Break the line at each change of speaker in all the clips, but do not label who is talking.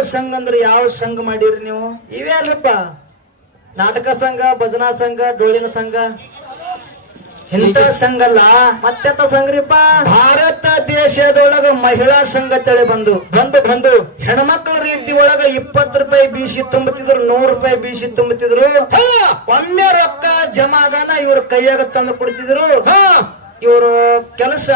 ಸಂಘ ಅಂದ್ರೆ ಯಾವ ಸಂಘ ಮಾಡಿರಿ ನೀವು?
ಇವೇ ಅಲ್ರಪ್ಪ ನಾಟಕ ಸಂಘ ಭಜನಾ ಸಂಘ ಡೋಳಿನ ಸಂಘ.
ಇಂಥ ಸಂಘ ಅಲ್ಲ.
ಮತ್ತೆ ಸಂಘರಿಪ್ಪ
ಭಾರತ ದೇಶದೊಳಗ ಮಹಿಳಾ ಸಂಘ ತಳೆ ಬಂದು.
ಬಂದು ಬಂದು.
ಹೆಣ್ಮಕ್ಳ ರೀತಿ ಒಳಗ ಇಪ್ಪತ್ತು ರೂಪಾಯಿ ಬೀಸಿ ತುಂಬುತ್ತಿದ್ರು ನೂರು ರೂಪಾಯಿ ಬೀಸಿ ತುಂಬುತ್ತಿದ್ರು. ಒಮ್ಮೆ ರೊಕ್ಕ ಜಮಾಗನ ಇವ್ರ ಕೈಯಾಗ ತಂದು ಕೊಡ್ತಿದ್ರು.
ಹಾ.
ಇವರು ಕೆಲಸ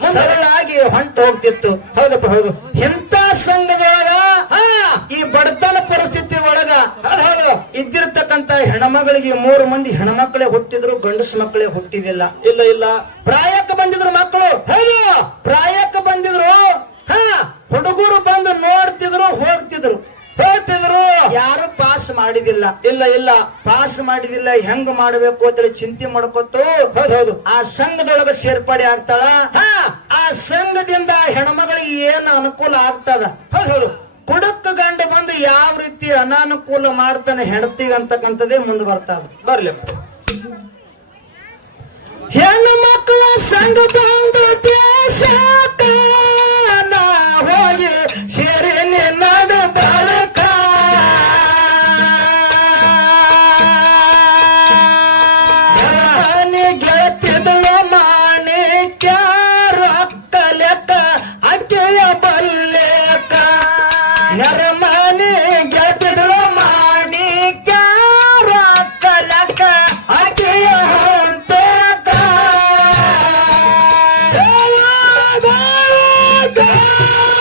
ಸರಳಾಗಿ ಹೊಂಟು ಹೋಗ್ತಿತ್ತು.
ಹೌದಪ್ಪ ಹೌದು.
ಎಂತ ಸಂಘದೊಳಗ?
ಹಾ.
ಈ ಬಡತನ ಪರಿಸ್ಥಿತಿ ಒಳಗ
ಹೌದು ಹೌದು.
ಇದ್ದಿರ್ತಕ್ಕಂತ ಹೆಣ್ಮಗಳಿಗೆ ಮೂರು ಮಂದಿ ಹೆಣ್ಮಕ್ಳೇ ಹುಟ್ಟಿದ್ರು ಗಂಡಸ ಮಕ್ಕಳೇ ಹುಟ್ಟಿದಿಲ್ಲ.
ಇಲ್ಲ ಇಲ್ಲ.
ಪ್ರಾಯಕ್ಕೆ ಬಂದಿದ್ರು ಮಕ್ಕಳು.
ಹೌದು.
ಪ್ರಾಯಕ್ಕೆ ಬಂದಿದ್ರು
ಹ.
ಹುಡುಗರು ಬಂದು ನೋಡ್ತಿದ್ರು ಹೋಗ್ತಿದ್ರು.
ಹೇಳ್ತಿದ್ರು.
ಯಾರು ಪಾಸ್ ಮಾಡಿದಿಲ್ಲ.
ಇಲ್ಲ ಇಲ್ಲ.
ಪಾಸ್ ಮಾಡಿದಿಲ್ಲ ಹೆಂಗ್ ಮಾಡ್ಬೇಕು ಅಂತೇಳಿ ಚಿಂತೆ ಮಾಡ್ಕೊತು.
ಹೌದು ಹೌದು.
ಆ ಸಂಘದೊಳಗ ಸೇರ್ಪಡೆ ಆಗ್ತಾಳ.
ಹಾ.
ಆ ಸಂಘದಿಂದ ಹೆಣ್ಮಗಳಿಗೆ ಏನ್ ಅನುಕೂಲ ಆಗ್ತದ?
ಹೌದು
ಕುಡಕ್ ಗಂಡ ಬಂದು ಯಾವ ರೀತಿ ಅನಾನುಕೂಲ ಮಾಡ್ತಾನೆ ಹೆಂಡತಿಗೆ ಅಂತಕ್ಕಂಥದ್ದೇ ಮುಂದೆ ಬರ್ತದ.
ಬರ್ಲಿ.
ಹೆಣ್ಣು ಮಕ್ಕಳ ಸಂಘ ಬಂದು Thank.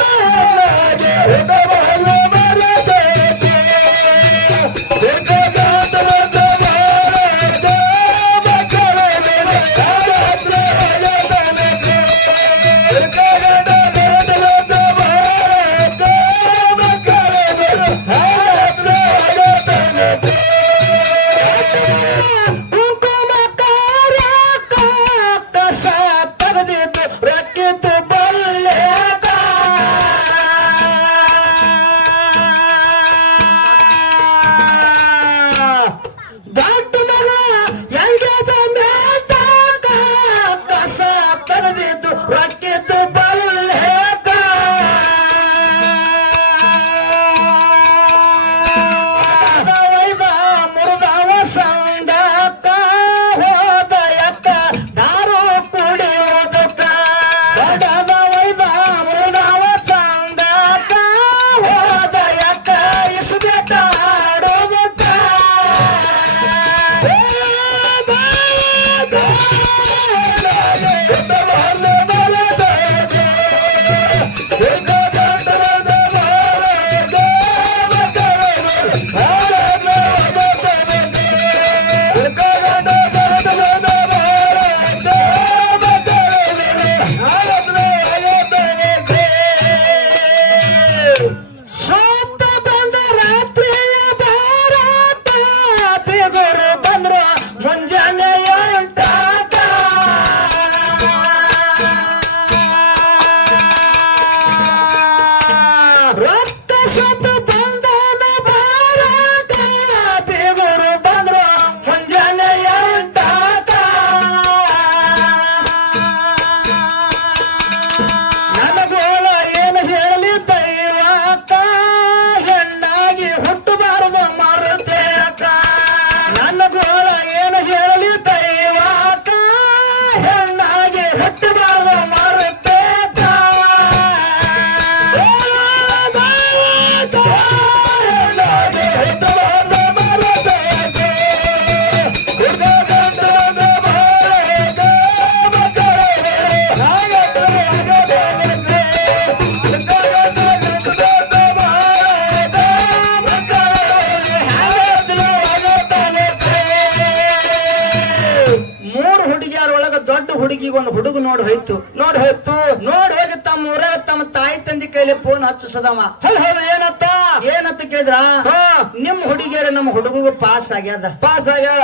ಹುಡುಗಿಗೆ ಒಂದು ಹುಡುಗ ನೋಡಿ ಹೋಯ್ತು.
ನೋಡಿ ಹೋಯ್ತು.
ನೋಡಿ ಹೋಗಿ ತಮ್ಮ ಊರಾಗ ತಮ್ಮ ತಾಯಿ ತಂದೆ ಕೈಲಿ ಫೋನ್ ಹಚ್ಚಿಸದವ
ಹೌದು ಹೌದು ಏನತ್ತ?
ಏನಂತ ಕೇಳಿದ್ರ?
ಹಾ.
ನಿಮ್ ಹುಡುಗಿಯರ ನಮ್ಮ ಹುಡುಗಗ ಪಾಸ್ ಆಗ್ಯದ.
ಪಾಸ್ ಆಗ್ಯಾಳ.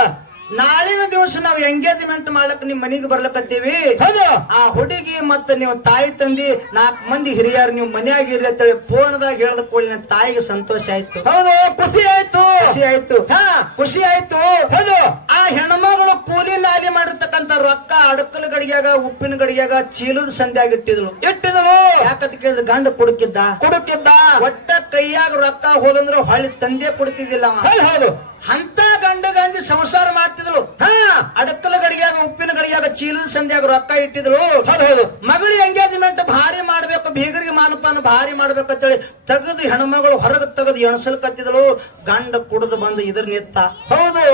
ನಾಳಿನ ದಿವಸ ನಾವು ಎಂಗೇಜ್ಮೆಂಟ್ ಮಾಡ್ಲಕ್ ನಿಮ್ ಮನೆಗೆ ಬರ್ಲಕತ್ತೀವಿ
ಹೌದು.
ಆ ಹುಡುಗಿ ಮತ್ತ ನೀವು ತಾಯಿ ತಂದಿ ನಾಲ್ಕು ಮಂದಿ ಹಿರಿಯರು ನೀವು ಮನ್ಯಾಗ ಇರ್ರಿ ಅಂತೇಳಿ ಫೋನ್ದಾಗ ಹೇಳದ ಕೂಡಲೇ ತಾಯಿಗೆ ಸಂತೋಷ ಆಯ್ತು.
ಹೌದು ಖುಷಿ ಆಯ್ತು.
ಖುಷಿ ಆಯ್ತು.
ಹಾ.
ಖುಷಿ ಆಯ್ತು.
ಹೌದು.
ಆ ಹೆಣ್ಮಗಳು ಕೂಲಿ ನಾಲಿ ಮಾಡಿರ್ತಕ್ಕಂತ ರೊಕ್ಕ ಅಡಕಲ್ ಗಡಿಯಾಗ ಉಪ್ಪಿನ ಗಡಿಯಾಗ ಚೀಲದ ಸಂಧ್ಯಾಗ ಇಟ್ಟಿದ್ಳು.
ಇಟ್ಟಿದಳು.
ಯಾಕಂತ ಕೇಳಿದ್ರೆ ಗಂಡ ಕುಡುಕಿದ್ದ.
ಕುಡುಕಿದ್ದ.
ಒಟ್ಟ ಕೈಯಾಗ ರೊಕ್ಕ ಹೋದಂದ್ರ ಹೊಳ್ಳಿ ತಂದೆ ಕುಡ್ತಿದ್ದಿಲ್ಲ
ಹೌದು.
ಅಂತ ಗಂಡ ಗಂಜಿ ಸಂಸಾರ ಮಾಡ್ತಿದ್ಳು
ಹಾ
ಅಡಕಲ ಗಡಿಯಾಗ ಉಪ್ಪಿನ ಗಡಿಯಾಗ ಚೀಲದ ಸಂಧ್ಯಾಗ ರೊಕ್ಕ ಇಟ್ಟಿದ್ಳು
ಹೌದು
ಮಗಳ ಎಂಗೇಜ್ಮೆಂಟ್ ಭಾರಿ ಮಾಡ್ಬೇಕು ಬೀಗರಿಗೆ ಮಾನಪಾನ ಭಾರಿ ಮಾಡ್ಬೇಕು ಅಂತೇಳಿ ತೆಗೆದು ಹೆಣ್ಮಗಳು ಹೊರಗೆ ತೆಗೆದು ಎಣಸಲ್ ಕತ್ತಿದಳು ಗಂಡ ಕುಡಿದು ಬಂದು ಇದ್ರ ನಿತ್ತ.
ಹೌದು.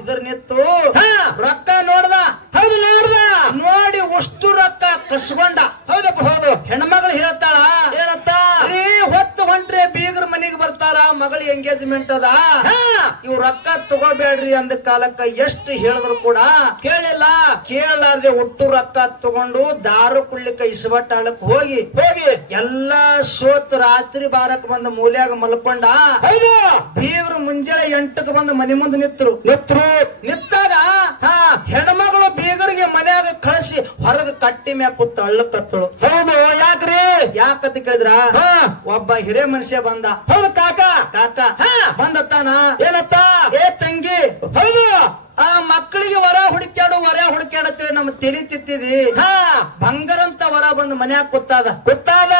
ಇದ್ರ ನಿತ್ತು.
ಹಾ.
ರೊಕ್ಕ ನೋಡ್ದ.
ಹೌದು ನೋಡ್ದ.
ನೋಡಿ ಅಷ್ಟು ರೊಕ್ಕ ಕಸ್ಕೊಂಡ.
ಹೌದಪ್ಪ ಹೌದು.
ಹೆಣ್ಮಗಳು ಹೇಳ್ತಾಳ ಏನತ್ತ ಹೊತ್ತು ಹೊಂಟ್ರೆ ಬೀಗರ ಮನೆಗೆ ಬರ್ತಾರ ಮಗಳ ಎಂಗೇಜ್ಮೆಂಟ್ ಅದ.
ಹಾ.
ಇವ್ ರೊಕ್ಕ ತಗೋಬೇಡ್ರಿ ಅಂದ ಕಾಲಕ್ಕ ಎಷ್ಟು ಹೇಳಿದ್ರು ಕೂಡ
ಕೇಳಿಲ್ಲ.
ಕೇಳಲಾರ್ದೆ ಒಟ್ಟು ರೊಕ್ಕ ತಗೊಂಡು ದಾರು ಕುಳ್ಳಿಕ ಇಸ್ಬಟ್ಟಾಳಕ್ ಹೋಗಿ.
ಹೋಗಿ.
ಎಲ್ಲಾ ಸೋತ್ ರಾತ್ರಿ ಬಾರಕ್ ಬಂದ ಮೂಲ್ಯಾಗ ಮಲ್ಕೊಂಡ.
ದೇವ್ರ
ಬೀಗರು ಮುಂಜಾನೆ ಎಂಟಕ್ಕೆ ಬಂದ ಮನೆ ಮುಂದೆ ನಿತ್ರು.
ನಿತ್ರು.
ನಿತ್ತಾಗ
ಹಾ.
ಹೆಣ್ಮಗಳು ಬೀಗರಿಗೆ ಮನ್ಯಾಗ ಕಳಿಸಿ ಹೊರಗ ಕಟ್ಟಿ ಮ್ಯಾಗ ಕೂತ ಅಳ್ಳಕತ್ತಳು.
ಹೌದು ಯಾಕ್ರಿ?
ಯಾಕತ್ತ ಕೇಳಿದ್ರ?
ಹಾ.
ಒಬ್ಬ ಹಿರೇ ಮನುಷ್ಯ ಬಂದ.
ಹೌದು ಕಾಕ.
ಕಾಕ
ಹಾ.
ಬಂದತ್ತಾನ?
ಏನತ್ತ?
ಏ ತಂಗಿ
ಹೌದು.
ಆ ಮಕ್ಕಳಿಗೆ ವರ ಹುಡುಕ್ಯಾಡು ವರ ಹುಡುಕ್ಯಾಡತ್ರಿ ನಮ್ ತೆಲಿ ತಿತ್ತಿದಿ.
ಹಾ.
ಬಂಗಾರಂತ ವರ ಬಂದು ಮನ್ಯಾಗ ಕೂತಾದ
ಗೊತ್ತಾದ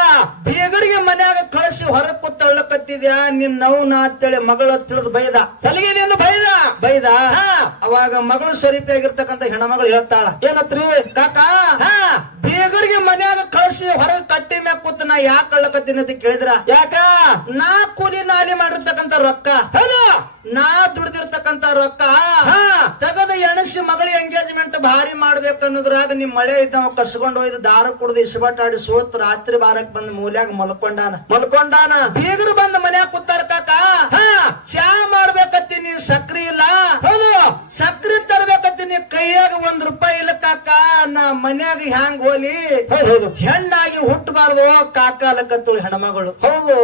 ಬೀಗರಿಗೆ ಮನ್ಯಾಗ ಕಳಿಸಿ ಹೊರ ಕೂತ ನಿನ್ನ ನಿನ್ ನೌನ ಅಂತೇಳಿ ಮಗಳ ತಿಳಿದು ಬೈದ.
ಸಲಿಗೆದಿಂದ ಬೈದ?
ಬೈದ.
ಹಾ.
ಅವಾಗ ಮಗಳು ಸ್ವರೂಪಿಯಾಗಿರ್ತಕ್ಕಂತ ಹೆಣ್ಮಗಳು ಹೇಳ್ತಾಳ
ಏನತ್ರಿ?
ಕಾಕಾ
ಹಾ.
ಬೀಗರಿಗೆ ಮನ್ಯಾಗ ಕಳಿಸಿ ಹೊರಗೆ ಕಟ್ಟಿ ಮ್ಯಾಗ ಕೂತ ನಾ ಯಾಕೆ ಕಳ್ಳಕತ್ತೀನಿ ಅಂತ ಕೇಳಿದ್ರ?
ಯಾಕ?
ನಾ ಕೂಲಿ ನಾಲಿ ಮಾಡಿರ್ತಕ್ಕಂತ ರೊಕ್ಕ. ನಾ ದುಡ್ದಿರ್ತಕ್ಕಂತ ರೊಕ್ಕ.
ಹಾ.
ತಗದ ಎಣಸಿ ಮಗಳ ಎಂಗೇಜ್ಮೆಂಟ್ ಭಾರಿ ಮಾಡ್ಬೇಕು ಅನ್ನೋದ್ರಾಗ ನಿಮ್ ಮಳೆ ಇದ್ದಾವ ಕಸ್ಕೊಂಡು ಹೋಯ್ದು ದಾರ ಕುಡ್ದು ಇಸ್ಬಟ್ಟಾಡಿ ಸೋತ್ ರಾತ್ರಿ ಬಾರಕ್ ಬಂದ್ ಮೂಲ್ಯಾಗ ಮಲ್ಕೊಂಡಾನ.
ಮಲ್ಕೊಂಡಾನ
ಬೀಗರು ಬಂದ ಮನ್ಯಾಗ ಕೂತಾರ ಕಾಕ.
ಹಾ.
ಚಾ ಮಾಡ್ಬೇಕತ್ತೀನಿ ಸಕ್ರಿ ಇಲ್ಲ?
ಹೌದು.
ಸಕ್ರಿ ತರ್ಬೇಕತ್ತೀನಿ ಕೈಯಾಗ ಒಂದ್ ರೂಪಾಯಿ ಇಲ್ಲ ಕಾಕ. ನಾ ಮನ್ಯಾಗ ಹ್ಯಾಂಗ ಹೋಲಿ?
ಹೌದು
ಹೆಣ್ಣಾಗಿ ಹುಟ್ಟಬಾರ್ದು ಕಾಕ ಲಕ್ಕತ್ತು ಹೆಣ್ಮಗಳು.
ಹೌದು.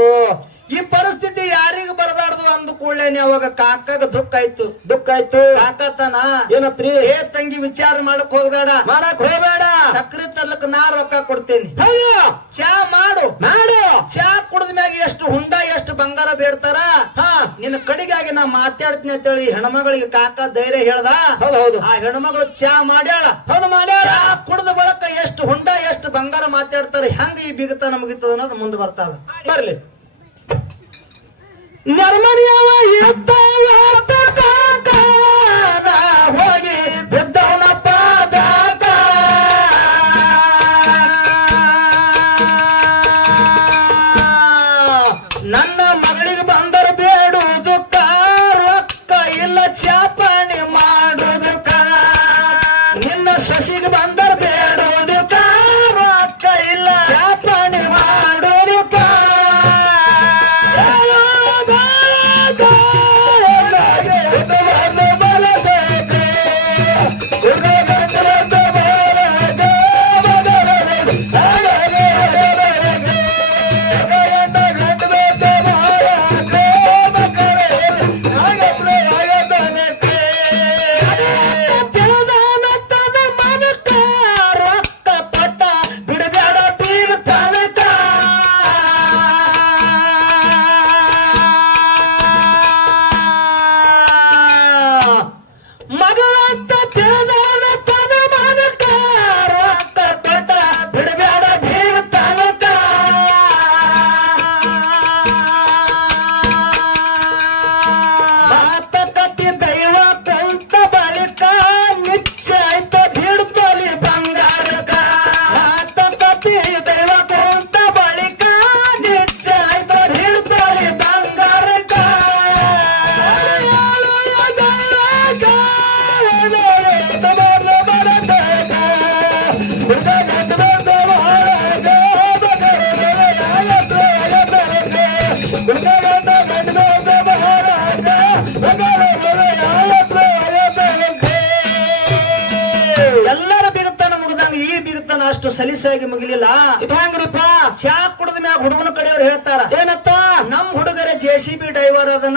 ಈ ಪರಿಸ್ಥಿತಿ ಯಾರಿಗೂ ಬರಬಾರ್ದು ಅಂದ ಕೂಡಲೇ ಅವಾಗ ಕಾಕಾಗ ದುಃಖ ಆಯ್ತು.
ದುಃಖ ಆಯ್ತು.
ಕಾಕತನ
ಏನತ್ರಿ?
ಏ ತಂಗಿ ವಿಚಾರ ಮಾಡಕ್ ಹೋಗ್ಬೇಡ.
ಮಾಡಕ್ ಹೋಗ್ಬೇಡ.
ಸಕ್ರಿ ತರ್ಲಕ್ ನಾ ರೊಕ್ಕ ಕೊಡ್ತೇನಿ. ಚಾ ಮಾಡು.
ಮಾಡು.
ಚಾ ಕುಡಿದ ಮ್ಯಾಗ ಎಷ್ಟು ಹುಂಡ ಎಷ್ಟು ಬಂಗಾರ ಬೇಡ್ತಾರ?
ಹಾ.
ನಿನ್ನ ಕಡಿಗಾಗಿ ನಾ ಮಾತಾಡ್ತೀನಿ ಅಂತ ಹೇಳಿ ಹೆಣ್ಮಗಳಿಗೆ ಕಾಕ ಧೈರ್ಯ ಹೇಳ್ದ. ಆ ಹೆಣ್ಮಗಳು ಚಾ ಮಾಡ್ಯಾಳ. ಚಾ ಕುಡ್ದ ಬಳಕ ಎಷ್ಟು ಹುಂಡ ಎಷ್ಟು ಬಂಗಾರ ಮಾತಾಡ್ತಾರ ಹೆಂಗ ಈ ಬಿಗತ ನಮಗಿತ್ತದ ಅನ್ನೋದು ಮುಂದೆ ಬರ್ತದ.
ಬರ್ಲಿ.
ನರ್ಮನಿಯವ ಇದ್ದವ ಕಾಕ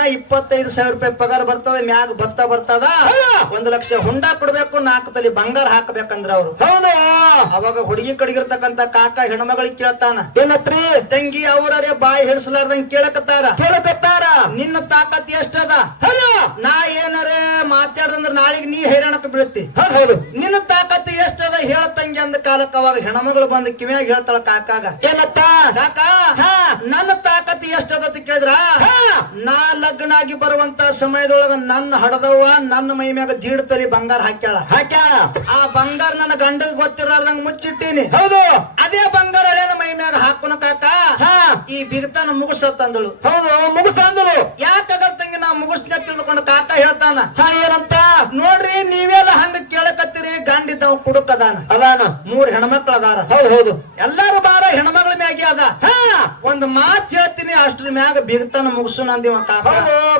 ಇಪ್ಪತ್ತೈದು ಸಾವಿರ ರೂಪಾಯಿ ಪಗಾರ ಬರ್ತದ ಮ್ಯಾಗ ಭತ್ತ ಬರ್ತದ? ಒಂದು ಲಕ್ಷ ಹುಂಡ ಕೊಡ್ಬೇಕು ನಾಲ್ಕು ತಲೆ ಬಂಗಾರ ಹಾಕಬೇಕಂದ್ರ ಅವ್ರು.
ಹೌದು?
ಅವಾಗ ಹುಡುಗಿ ಕಡೆಗಿರ್ತಕ್ಕಂತ ಕಾಕ ಹೆಣ್ಮಗಳಿಗೆ ಕೇಳ್ತಾನ
ಏನತ್ರಿ?
ತಂಗಿ ಅವರೇ ಬಾಯಿ ಹಿಡಿಸಲಾರ್ದಂಗ್ ಕೇಳಕತ್ತಾರ.
ಕೇಳಕತ್ತಾರ?
ನಿನ್ನ ತಾಕತ್ ಎಷ್ಟದ? ನಾ ಏನರೇ ಮಾತಾಡ್ದಂದ್ರ ನಾಳಿಗೆ ನೀ ಹೈರಾಣಕ್ಕೆ ಬೀಳತಿ
ಹೌದು ಹೌದು.
ನಿನ್ನ ತಾಕತ್ ಎಷ್ಟದ ಹೇಳ ತಂಗಿ ಅಂದ ಕಾಲಕ್ಕ ಅವಾಗ ಹೆಣ್ಮಗಳು ಬಂದು ಕಿವಿಯಾಗ ಹೇಳ್ತಾಳ ಕಾಕಾಗ.
ಏನತ್ತ?
ಕಾಕ
ಹಾ.
ನನ್ನ ತಾಕತ್ ಎಷ್ಟದ ಕೇಳಿದ್ರ?
ಹಾ.
ನಾ ಲಗ್ನ ಆಗಿ ಬರುವಂತ ಸಮಯದೊಳಗ ನನ್ನ ಹಡದವ್ವ ನನ್ನ ಮೈ ಮ್ಯಾಗ ಜೀಡ್ ತಲೆ ಬಂಗಾರ ಹಾಕ್ಯಾಳ.
ಹಾಕ್ಯಾಳ
ಆ ಬಂಗಾರ ನನ್ನ ಗಂಡಗ ಗೊತ್ತಿರಲಾರ್ದಂಗ ಮುಚ್ಚಿಟ್ಟೀನಿ.
ಹೌದು.
ಅದೇ ಬಂಗಾರ ಹಳೆನ ಮೈ ಮ್ಯಾಗ ಹಾಕೋನ ಕಾಕ
ಹಾ.
ಈ ಬಿಗತನ ಮುಗಿಸತ್ತಂದಳು.
ಹೌದು ಮುಗಿಸಂದ್ರು
ಯಾಕಾಗಲ್ ತಂಗಿ ನಾ ಮುಗಿಸ್ನ ತಿಳಿದುಕೊಂಡು ಕಾಕ ಹೇಳ್ತಾನ
ಹಾ ಏನಂತ?
ನೋಡ್ರಿ ನೀವೆಲ್ಲ ಹಂಗ ಕೇಳಕತ್ತೀರಿ ಗಂಡಿದ್ದವ್ ಕುಡುಕದಾನ.
ಅದಾನ.
ಮೂರ್ ಹೆಣ್ಮಕ್ಳ ಅದಾರ.
ಹೌದು ಹೌದು.
ಎಲ್ಲಾರು ಬಾರ ಹೆಣ್ಮಗಳ ಮ್ಯಾಗಿ ಅದ.
ಹಾ.
ಒಂದ್ ಮಾತ್ ಹೇಳ್ತೀನಿ ಅಷ್ಟ್ರ ಮ್ಯಾಗ ಬಿಗತನ ಮುಗಿಸು ನಂದಿವ ಕಾಕ.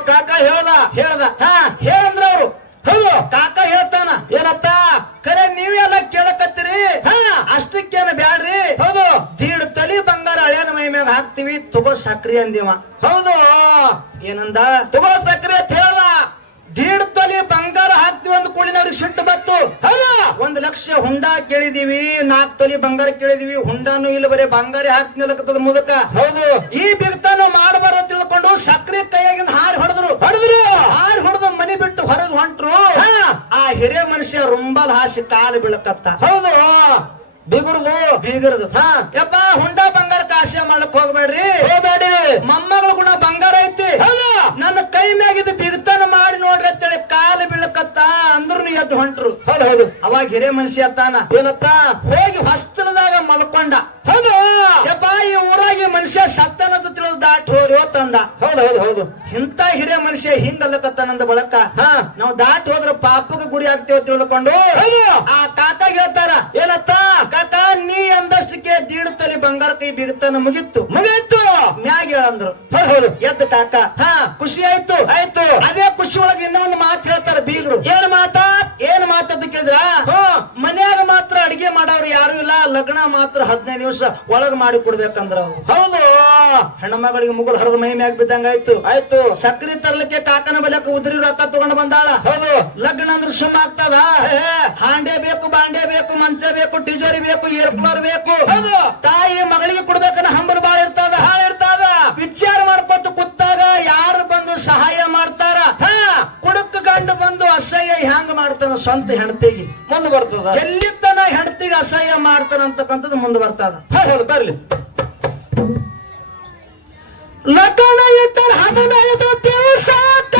ಕಾಕ ಹೇಳ್ದ.
ಹೇಳ್ದ.
ಹಾ
ಹೇಳಂದ್ರ ಅವ್ರು.
ಹೌದು.
ಕಾಕ ಹೇಳ್ತಾನ.
ಏನಪ್ಪ?
ಖರೆ ನೀವೆಲ್ಲ ಕೇಳಕತ್ತೀರಿ?
ಹಾ.
ಅಷ್ಟಕ್ಕೇನ ಬ್ಯಾಡ್ರಿ?
ಹೌದು.
ದೀಡ್ ತಲಿ ಬಂಗಾರ ಹಳೆಯನ ಮೈ ಮ್ಯಾಗ ಹಾಕ್ತಿವಿ ತಗೋ ಸಕ್ರಿ ಅಂದಿವ.
ಹೌದು.
ಏನಂದ?
ತಗೋ ಸಕ್ರಿ ಅಂತ ಹೇಳ್ದ.
ದೀಡ್ ತೊಲಿ ಬಂಗಾರ ಹಾಕ್ತಿವಿ ಅಂದ ಕೂಡಲಿನ ಅವ್ರಿಗೆ ಸಿಟ್ಟು ಬತ್ತು. ಒಂದ್ ಲಕ್ಷ ಹುಂಡ ಕೇಳಿದೀವಿ ನಾಲ್ಕು ತೊಲಿ ಬಂಗಾರ ಕೇಳಿದೀವಿ ಹುಂಡಾನು ಇಲ್ಲ ಬರೀ ಬಂಗಾರ ಹಾಕ್ತಿಲಕತ್ತದ ಮುದಕ.
ಹೌದು.
ಈ ಬಿರ್ತಾನು ಮಾಡಬಾರ ತಿಳ್ಕೊಂಡು ಸಕ್ರೆ ಕೈಯಾಗಿಂದ ಹಾರಿ ಹೊಡೆದ್ರು.
ಹೊಡೆದ್ರು?
ಹಾರಿ ಹೊಡೆದ ಮನಿ ಬಿಟ್ಟು ಹೊರಗೆ ಹೊಂಟ್ರು.
ಹಾ.
ಆ ಹಿರಿಯ ಮನುಷ್ಯ ರುಂಬಲ್ ಹಾಸಿ ಕಾಲು ಬೀಳಕತ್ತ.
ಹೌದು. ಬಿಗುರ್ದು
ಬೀಗರದು
ಹಾ.
ಯಪ್ಪ ಹುಂಡ ಬಂಗಾರ ಕಾಶ್ಯ ಮಾಡಕ್ ಹೋಗ್ಬೇಡ್ರಿ.
ಹೋಗ್ಬೇಡಿ.
ಮೊಮ್ಮಗಳ ಗುಣ ಬಂಗಾರ ಐತಿ. ನನ್ನ ಕೈ ಮ್ಯಾಗಿದ್ದು ಬಿಗತನ ಮಾಡಿ ನೋಡ್ರಿ ಅಂತೇಳಿ ಕಾಲು ಬೀಳಕತ್ತ ಅಂದ್ರೂ ಎದ್ದು ಹೊಂಟ್ರು.
ಹೌದು ಹೌದು.
ಅವಾಗ ಹಿರೇ ಮನುಷ್ಯ ತಾನ
ಏನತ್ತ?
ಹೋಗಿ ಹೊಸ್ತಲದಾಗ ಮಲ್ಕೊಂಡ.
ಹೌದು
ಯಪ್ಪ ಈ ಊರಾಗಿ ಮನುಷ್ಯ ಸತ್ತನಂತ ತಿಳಿದು ದಾಟ್ ಹೋರಿ ತಂದ
ಹೌದು ಹೌದು ಹೌದು.
ಇಂತ ಹಿರಿಯ ಮನುಷ್ಯ ಹಿಂಗಲ್ಲಕತ್ತಾನಂದ ಬಳಕ
ಹಾ.
ನಾವು ದಾಟ್ ಹೋದ್ರ ಪಾಪಕ್ಕೆ ಗುರಿ ಆಗ್ತೇವ ತಿಳಿದುಕೊಂಡು
ಹೌದು.
ಆ ಕಾಕ ಹೇಳ್ತಾರ
ಏನತ್ತ
ಕಾಕ ನೀ ಅಂದಷ್ಟಕ್ಕೆ ದೀಡ್ ತಲೆ ಬಂಗಾರ ಕೈ ಬಿಗುತ್ತಾನ ಮುಗಿತ್ತು.
ಮುಗಿತ್ತು.
ಮ್ಯಾಗ ಹೇಳಂದ್ರು.
ಹೌದು
ಎದ್ದ ಕಾಕ
ಹಾ.
ಖುಷಿ ಆಯ್ತು.
ಆಯ್ತು.
ಅದೇ ಖುಷಿ ಒಳಗೆ ಇನ್ನೊಂದು ಮಾತು ಹೇಳ್ತಾರ ಬೀಗರು.
ಏನ್ ಮಾತಾ?
ಏನ್ ಮಾತಂತ ಕೇಳಿದ್ರ? ಮನ್ಯಾಗ ಮಾತ್ರ ಅಡಿಗೆ ಮಾಡೋರು ಯಾರು ಇಲ್ಲ ಲಗ್ನ ಮಾತ್ರ ಹದಿನೈದು ದಿವಸ ಒಳಗ್ ಮಾಡಿ ಕೊಡ್ಬೇಕಂದ್ರ
ಹೌದು.
ಹೆಣ್ಮಗಳಿಗೆ ಮುಗುಲ್ ಹರಿದ ಮೈ ಮ್ಯಾಗ ಬಿದ್ದಂಗ ಆಯ್ತು.
ಆಯ್ತು.
ಸಕ್ರಿ ತರ್ಲಿಕ್ಕೆ ಕಾಕನ ಬಲಕ್ಕೆ ಉದ್ರಿ ರೊಕ್ಕ ತಗೊಂಡ್ ಬಂದಾಳ.
ಹೌದು.
ಲಗ್ನ ಅಂದ್ರೆ ಸುಮ್ಮ ಆಗ್ತದ? ಹಾಂಡೆ ಬೇಕು ಬಾಂಡೆ ಬೇಕು ಮಂಚ ಬೇಕು ಟಿಜೋರಿ ಬೇಕು ಏರ್ ಕೂಲರ್ ಬೇಕು.
ಹೌದು.
ತಾಯಿ ಮಗಳಿಗೆ ಕೊಡ್ಬೇಕನ್ನ ಹಂಬಲ್ ಬಾಳ ಇರ್ತದ.
ಹಾಳ ಇರ್ತದ.
ವಿಚಾರ ಮಾಡ್ಕೊತ ಕುತ್ತಾಗ ಯಾರು ಬಂದು ಸಹಾಯ ಮಾಡ್ತಾರ?
ಹಾ.
ಕುಡಕ್ ಗಂಡ ಬಂದು ಅಸಹ್ಯ ಹ್ಯಾಂಗ ಮಾಡ್ತಾನ ಸ್ವಂತ ಹೆಂಡತಿಗೆ?
ಮುಂದೆ ಬರ್ತದ.
ಎಲ್ಲಿ ತನ ಹೆಂಡತಿಗೆ ಅಸಹ್ಯ ಮಾಡ್ತಾನ ಅಂತಕ್ಕಂಥದ್ದು ಮುಂದೆ ಬರ್ತದ
ಹೌದು ಬರ್ಲಿ
ಲಗ್ನ ಇಟ್ಟರ ಹದಿನೈದು ದಿವಸಕ್ಕ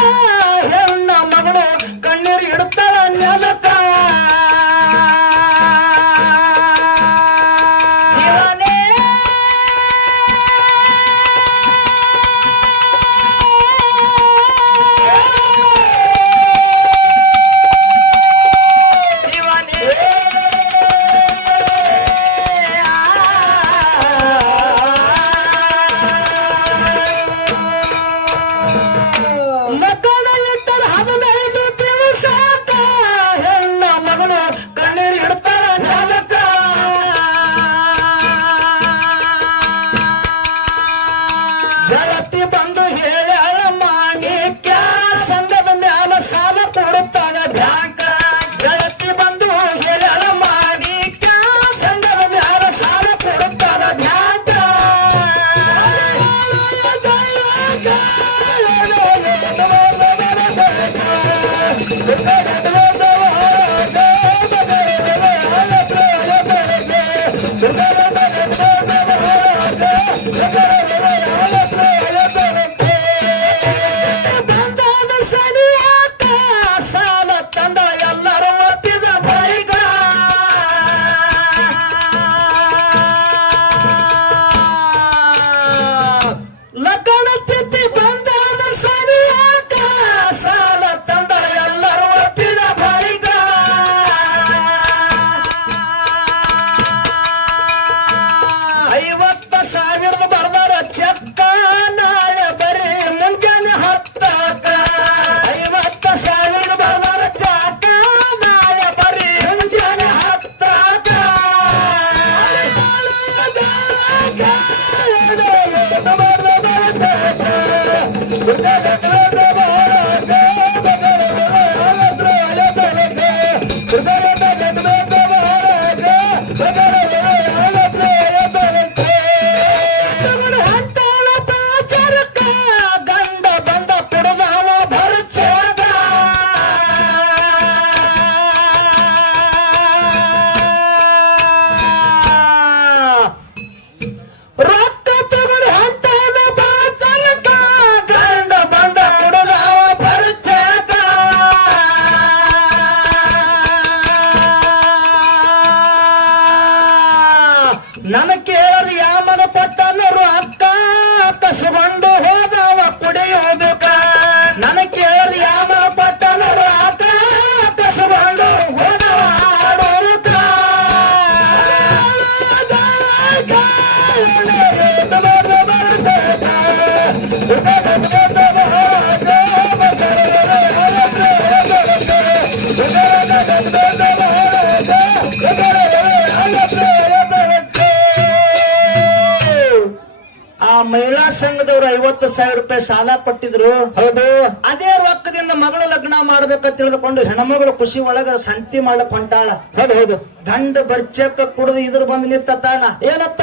ಆ ಮಹಿಳಾ ಸಂಘದವ್ರು ಐವತ್ತು ಸಾವಿರ ರೂಪಾಯಿ ಸಾಲ ಪಟ್ಟಿದ್ರು
ಹೌದು.
ಅದೇ ರೊಕ್ಕದಿಂದ ಮಗಳು ಲಗ್ನ ಮಾಡ್ಬೇಕಂತ ತಿಳಿದುಕೊಂಡು ಹೆಣ್ಮಗಳು ಖುಷಿ ಒಳಗ ಸಂತಿ ಮಾಡ್ಲಕ್ ಹೊಂಟಾಳ.
ಹೌದು ಹೌದು.
ಗಂಡ ಬರ್ಚಕ್ಕ ಕುಡಿದು ಇದ್ರ ಬಂದು ನಿಂತಾನ
ಏನತ್ತ?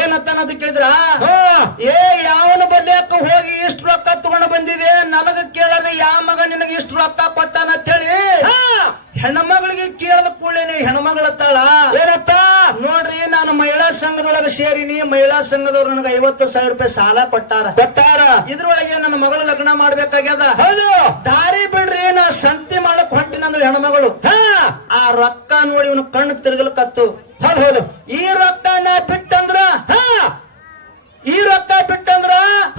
ಏನತ್ತಾನ ಅನ್ನೋದು ಕೇಳಿದ್ರ? ಏ ಯಾವನ ಬರ್ಲಿಕ್ಕ ಹೋಗಿ ಇಷ್ಟು ರೊಕ್ಕ ತಗೊಂಡು ಬಂದಿದೆ? ನನಗ ಕೇಳದೆ ಯಾವ ಮಗ ನಿನಗೆ ಇಷ್ಟು ರೊಕ್ಕ ಕೊಟ್ಟಾನ ಅಂತ ಹೇಳಿ?
ಹಾ.
ಹೆಣ್ಮಗಳಿಗೆ ಕೇಳದ ಕೂಡಲೇನೆ ಹೆಣ್ಮಗಳ ತಾಳ.
ಏನತ್ತ?
ನೋಡ್ರಿ ನಾನು ಮಹಿಳಾ ಸಂಘದೊಳಗ ಸೇರಿನಿ. ಮಹಿಳಾ ಸಂಘದವ್ರು ನನಗೆ ಐವತ್ತು ಸಾವಿರ ರೂಪಾಯಿ ಸಾಲ ಕೊಟ್ಟಾರ.
ಕೊಟ್ಟಾರ.
ಇದ್ರೊಳಗೆ ನನ್ನ ಮಗಳ ಲಗ್ನ ಮಾಡ್ಬೇಕಾಗ್ಯದ.
ಹೌದು.
ದಾರಿ ಬಿಡ್ರಿ ನಾ ಸಂತಿ ಮಾಡಕ್ ಹೊಂಟಿನಂದ್ರೆ ಹೆಣ್ಮಗಳು.
ಹಾ.
ಆ ರೊಕ್ಕ ನೋಡಿ ಇವನು ಕಣ್ಣು ತಿರುಗಲಕತ್ತು.
ಹೌದು ಹೌದು.
ಈ ರೊಕ್ಕ ನಾ ಬಿಟ್ಟಂದ್ರ?
ಹಾ.
ಈ ರೊಕ್ಕ ಬಿಟ್ಟಂದ್ರ?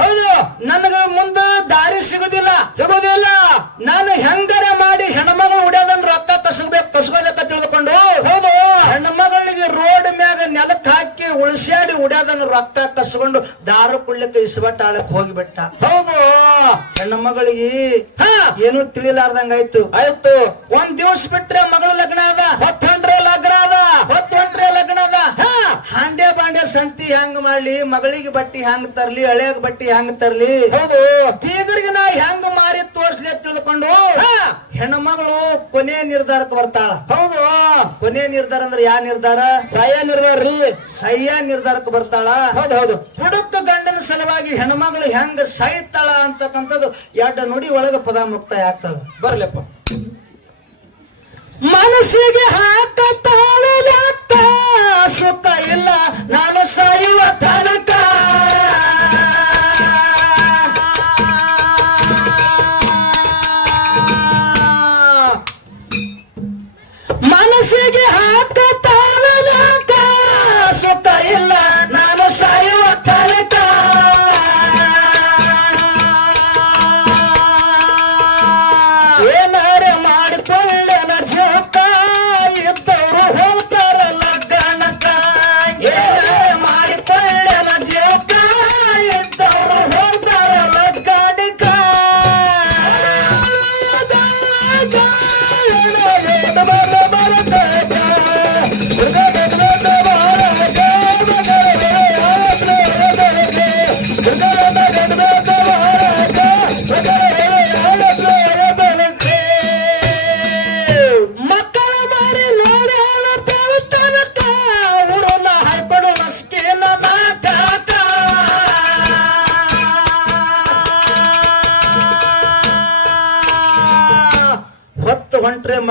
ಹೌದು.
ನನಗ ಮುಂದ ದಾರಿ ಸಿಗುದಿಲ್ಲ.
ಸಿಗುದಿಲ್ಲ.
ನಾನು ಹೆಂಗರ ಮಾಡಿ ಹೆಣ್ಮಗಳು ಉಡ್ಯಾದನ್ ರೊಕ್ಕ ಕಸಗಬೇಕು ಕಸ್ಕೋಬೇಕ ತಿಳಿದುಕೊಂಡು?
ಹೌದು.
ಹೆಣ್ಮಗಳಿಗೆ ರೋಡ್ ಮ್ಯಾಗ ನೆಲಕ್ ಹಾಕಿ ಉಳಿಸ್ಯಾಡಿ ಉಡ್ಯೋದನ್ನ ರೊಕ್ಕ ಕಸ್ಕೊಂಡು ದಾರು ಕುಳ್ಳಕ್ಕೆ ಇಸ್ಬಟ್ಟ ಆಳಕ್ ಹೋಗಿಬಿಟ್ಟ.
ಹೌದು.
ಹೆಣ್ಮಗಳಿಗೆ
ಹಾ.
ಏನು ತಿಳಿಲಾರ್ದಂಗ
ಆಯ್ತು.
ಒಂದ್ ದಿವ್ಸ ಬಿಟ್ರೆ ಮಗಳ ಲಗ್ನ ಅದ.
ಹೊತ್ತೊಂಡ್ರೆ ಲಗ್ನ ಅದ.
ಹೊತ್ತೊಂಡ್ರೆ ಲಗ್ನ ಅದ.
ಹಾ.
ಹಾಂಡೆ ಬಾಂಡೆ ಸಂತಿ ಹೆಂಗ್ ಮಾಡ್ಲಿ? ಮಗಳಿಗೆ ಬಟ್ಟಿ ಹೆಂಗ್ ತರ್ಲಿ? ಹಳೆಯ ಬಟ್ಟಿ ಹೆಂಗ್ ತರ್ಲಿ?
ಹೌದು.
ಬೀಗರಿಗೆ ನಾ ಹೆಂಗ್ ಮಾರಿ ತೋರ್ಸ್ಲಿ ತಿಳಿದುಕೊಂಡು
ಹೆಣ್ಣ
ಹೆಣ್ಮಗಳು ಕೊನೆ ನಿರ್ಧಾರಕ್ಕೆ ಬರ್ತಾಳ.
ಹೌದು.
ಕೊನೆ ನಿರ್ಧಾರ ಅಂದ್ರೆ ಯಾ ನಿರ್ಧಾರ?
ಸಹ್ಯ ನಿರ್ಧಾರ ರೀ.
ಸಹ್ಯ ನಿರ್ಧಾರಕ್ಕೆ ಬರ್ತಾಳ.
ಹೌದು ಹೌದು.
ಹುಡುಕ ಗಂಡನ ಸಲುವಾಗಿ ಹೆಣ್ಮಗಳು ಹೆಂಗ್ ಸಾಯ್ತಾಳ ಅಂತಕ್ಕಂಥದ್ದು ಎರಡು ನುಡಿ ಒಳಗ ಪದ ಮುಕ್ತಾಯ ಆಗ್ತದ.
ಬರ್ಲಪ್ಪ.
ಮನಸ್ಸಿಗೆ ಲೆಕ್ಕ ಸುಖ ಇಲ್ಲ ನಾನು ಸಾಯುವ ತನಕ.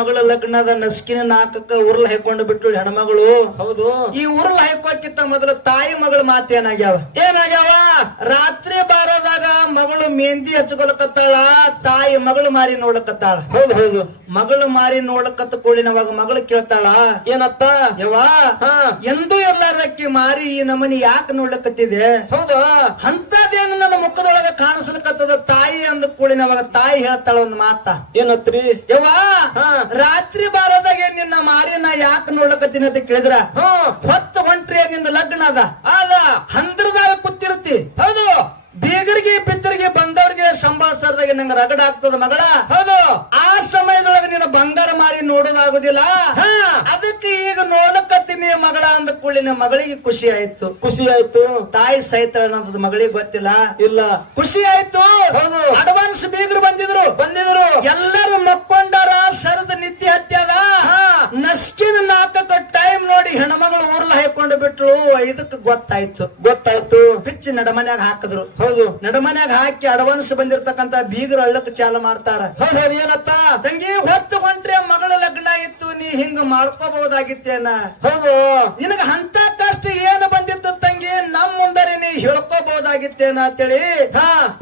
ಮಗಳ ಲಗ್ನದ ನಸ್ಕಿನ ನಾಕಕ್ಕ ಉರ್ಲ್ ಹಾಕೊಂಡು ಬಿಟ್ಟು ಹೆಣ್ಮಗಳು.
ಹೌದು.
ಈ ಉರ್ಲ್ ಹಾಕೋಕ್ಕಿಂತ ಮೊದಲು ತಾಯಿ ಮಗಳ ಮಾತು
ಏನಾಗ್ಯಾವ? ಏನಾಗ್ಯಾವ?
ರಾತ್ರಿ ಬಾರದಾಗ ಮಗಳು ಮೆಹಂದಿ ಹಚ್ಕೊಳಕತ್ತಾಳ ತಾಯಿ ಮಗಳು ಮಾರಿ ನೋಡಕತ್ತಾಳ
ಹೌದು ಹೌದು.
ಮಗಳು ಮಾರಿ ನೋಡಕತ್ತ ಕೂಡಿನವಾಗ ಮಗಳು ಕೇಳ್ತಾಳ
ಏನತ್ತ?
ಯವ್ವಾ
ಹಾ.
ಎಂದೂ ಇರ್ಲಾರ್ದಕ್ಕಿ ಮಾರಿ ಈ ನಮನಿ ಯಾಕೆ ನೋಡಕತ್ತಿದೆ
ಹೌದು?
ಅಂತದೇನು ನನ್ನ ಮುಖದೊಳಗ ಕಾಣಿಸ್ಲಕತ್ತದ ತಾಯಿ ಅಂದ ಕೂಡಿನವಾಗ ತಾಯಿ ಹೇಳ್ತಾಳ ಒಂದು ಮಾತ.
ಏನತ್ರಿ?
ಯವಾ
ಹಾ.
ರಾತ್ರಿ ಬಾರದಾಗ ನಿನ್ನ ಮಾರಿನ ಯಾಕ ಯಾಕೆ ನೋಡ್ಲಕತ್ತೀನಿ ಅಂತ ಕೇಳಿದ್ರ? ಹೊತ್ತು ಹೊಂಟ್ರಿ ನಿಂದ ಲಗ್ನ ಅದ?
ಅದ.
ಹಂದ್ರದಾಗ ಕೂತಿರುತ್ತಿ
ಹೌದು.
ಬೀಗರಿಗೆ ಪಿತ್ತರಿಗೆ ಬಂದವ್ರಿಗೆ ಸಂಭಾಳಿಸ್ದಾಗ ನಂಗೆ ರಗಡ ಆಗ್ತದ ಮಗಳ?
ಹೌದು.
ಆ ಸಮಯದೊಳಗೆ ನಿನ್ನ ಬಂಗಾರ ಮಾರಿ ನೋಡೋದಾಗುದಿಲ್ಲ.
ಹಾ.
ಅದಕ್ಕೆ ಈಗ ಕೂಡಲಿನ ಮಗಳಿಗೆ ಖುಷಿ ಆಯ್ತು.
ಖುಷಿ ಆಯ್ತು.
ತಾಯಿ ಸಹಿತ ಅನ್ನೋದು ಮಗಳಿಗೆ ಗೊತ್ತಿಲ್ಲ.
ಇಲ್ಲ.
ಖುಷಿ ಆಯ್ತು.
ಹೌದು.
ಅಡ್ವಾನ್ಸ್ ಬೀಗರು ಬಂದಿದ್ರು.
ಬಂದಿದ್ರು.
ಎಲ್ಲರೂ ಮಕ್ಕೊಂಡಾರ ಸರದ ನಿತ್ಯ ಹತ್ಯದ. ನಸ್ಕಿನ ನಾಲ್ಕಕ್ಕ ಟೈಮ್ ನೋಡಿ ಹೆಣ್ಮಗಳು ಊರ್ಲ ಹಾಕೊಂಡು ಬಿಟ್ರು ಇದಕ್ಕೆ ಗೊತ್ತಾಯ್ತು.
ಗೊತ್ತಾಯ್ತು.
ಬಿಚ್ಚಿ ನಡಮನ್ಯಾಗ ಹಾಕಿದ್ರು.
ಹೌದು.
ನಡಮನ್ಯಾಗ ಹಾಕಿ ಅಡ್ವಾನ್ಸ್ ಬಂದಿರ್ತಕ್ಕಂತ ಬೀಗರು ಅಳ್ಳಕ್ ಚಾಲು ಮಾಡ್ತಾರ.
ಏನತ್ತ?
ತಂಗಿ ಹೊತ್ತು ಹೊಂಟ್ರೆ ಮಗಳ ಲಗ್ನ ಇತ್ತು ನೀ ಹಿಂಗ ಮಾಡ್ಕೋಬಹುದಾಗಿತ್ತೇನ?
ಹೌದು.
ನಿನಗ ಅಂತ ಕಷ್ಟ ಏನು ಬಂದಿತ್ತು ತಂಗಿ? ನಮ್ ಮುಂದರಿ ನೀ ಹೇಳ್ಕೋಬಹುದಾಗಿತ್ತೇನ ಅಂತೇಳಿ?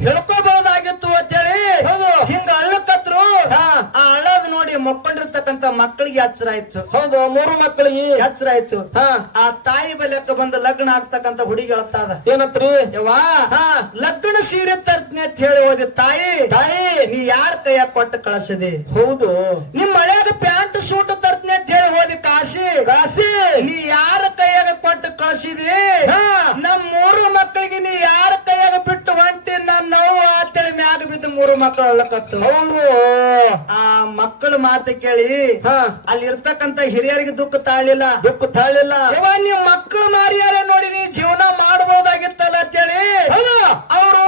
ಹೇಳ್ಕೋಬಹುದಾಗಿತ್ತು ಅಂತೇಳಿ?
ಹೌದು.
ಹಿಂಗ ಅಳ್ಳಕತ್ರು?
ಹಾ.
ಆ ಅಳ್ಳದ ನೋಡಿ ಮಕ್ಕೊಂಡಿರ್ತಕ್ಕಂತ ಮಕ್ಕಳಿಗೆ ಹಚ್ಚರ ಆಯ್ತು.
ಹೌದು ಮೂರು ಮಕ್ಕಳಿಗೆ
ಹಚ್ಚರ ಆಯ್ತು.
ಹಾ.
ಆ ತಾಯಿ ಬಲಕ್ಕ ಬಂದ ಲಗ್ನ ಆಗ್ತಕ್ಕಂತ ಹುಡುಗಿ ಹೇಳ್ತಾದ.
ಏನತ್ರಿ?
ಯವ್ವಾ
ಹಾ.
ಲಗ್ನ ಸೀರೆ ತರ್ತೀನಿ ಅಂತ ಹೇಳಿ ಹೋದಿ ತಾಯಿ.
ತಾಯಿ.
ನೀ ಯಾರ ಕೈಯ ಕೊಟ್ಟು ಕಳಿಸಿದಿ?
ಹೌದು.
ನಿಮ್ ಮಳೆಯಾಗ ಪ್ಯಾಂಟ್ ಸೂಟ್ ತರ್ತನೆ ಹೋದಿ ಕಾಶಿ
ಕಾಸಿ
ನೀ ಯಾರ ಕೈಯಾಗ ಕೊಟ್ಟು ಕಳಿಸಿದಿ
ಹಾ
ನಮ್ ಮೂರು ಮಕ್ಕಳಿಗೆ ನೀ ಯಾರ ಕೈಯಾಗ ಬಿಟ್ಟು ಹೊಂಟಿ ನನ್ನ ನೋವು ಅಂತೇಳಿ ಮ್ಯಾಗ ಬಿದ್ದು ಮೂರು ಮಕ್ಕಳು ಅಳ್ಳಕತ್ತು
ಹೌದು.
ಆ ಮಕ್ಕಳು ಮಾತು ಕೇಳಿ
ಹಾ.
ಅಲ್ಲಿ ಇರ್ತಕ್ಕಂತ ಹಿರಿಯರಿಗೆ ದುಃಖ ತಾಳಿಲ್ಲ.
ದುಃಖ ತಾಳಿಲ್ಲ.
ಯವ್ವ ನೀವ್ ಮಕ್ಕಳು ಮಾರಿಯಾರ ನೋಡಿ ನೀ ಜೀವನ ಮಾಡಬಹುದಾಗಿತ್ತಲ್ಲ ಅಂತೇಳಿ. ಅವರು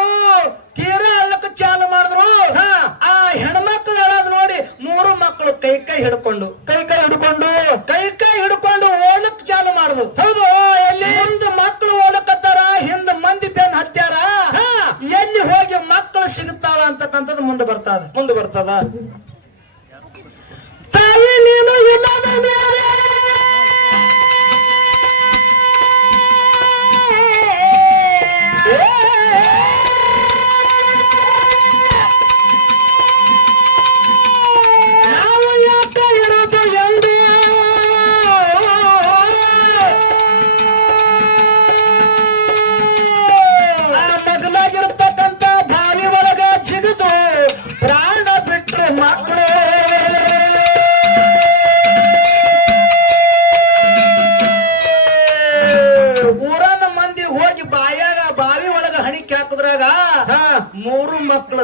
ತೀರಾ ಅಳ್ಳಕ ಚಾಲು ಮಾಡಿದ್ರು.
ಹಾ.
ಆ ಹೆಣ್ಮಕ್ಳು ಹೇಳೋದ್ ನೋಡಿ ಮೂರು ಮಕ್ಕಳು ಕೈ ಕೈ ಹಿಡ್ಕೊಂಡು.
ಕೈ ಕೈ ಹಿಡ್ಕೊಂಡು.
ಕೈ ಕೈ ಹಿಡ್ಕೊಂಡು ಓಡಕ್ ಚಾಲು ಮಾಡುದು.
ಹೌದು. ಎಲ್ಲಿ?
ಒಂದು ಮಕ್ಕಳು ಓಡಕತ್ತಾರ ಹಿಂದ ಮಂದಿ ಬೆನ್ ಹತ್ಯಾರ
ಹಾ
ಎಲ್ಲಿ ಹೋಗಿ ಮಕ್ಕಳು ಸಿಗುತ್ತಾವ ಅಂತಕ್ಕಂಥದ್ದು ಮುಂದೆ ಬರ್ತದ?
ಮುಂದೆ ಬರ್ತದ?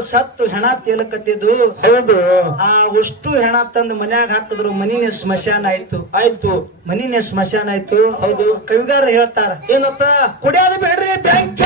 ಸತ್ತು ಹೆಣ ತೇಲಕತ್ತಿದ್ದು
ಹೌದು.
ಆ ಅಷ್ಟು ಹೆಣ ತಂದು ಮನ್ಯಾಗ ಹಾಕಿದ್ರು ಮನಿನೇ ಸ್ಮಶಾನ ಆಯ್ತು.
ಆಯ್ತು.
ಮನಿನೇ ಸ್ಮಶಾನ ಆಯ್ತು.
ಹೌದು.
ಕವಿಗಾರ ಹೇಳ್ತಾರ
ಏನತ್ತ
ಕುಡಿಯೋದ ಬಿಡ್ರಿ ಬೆಂಕಿ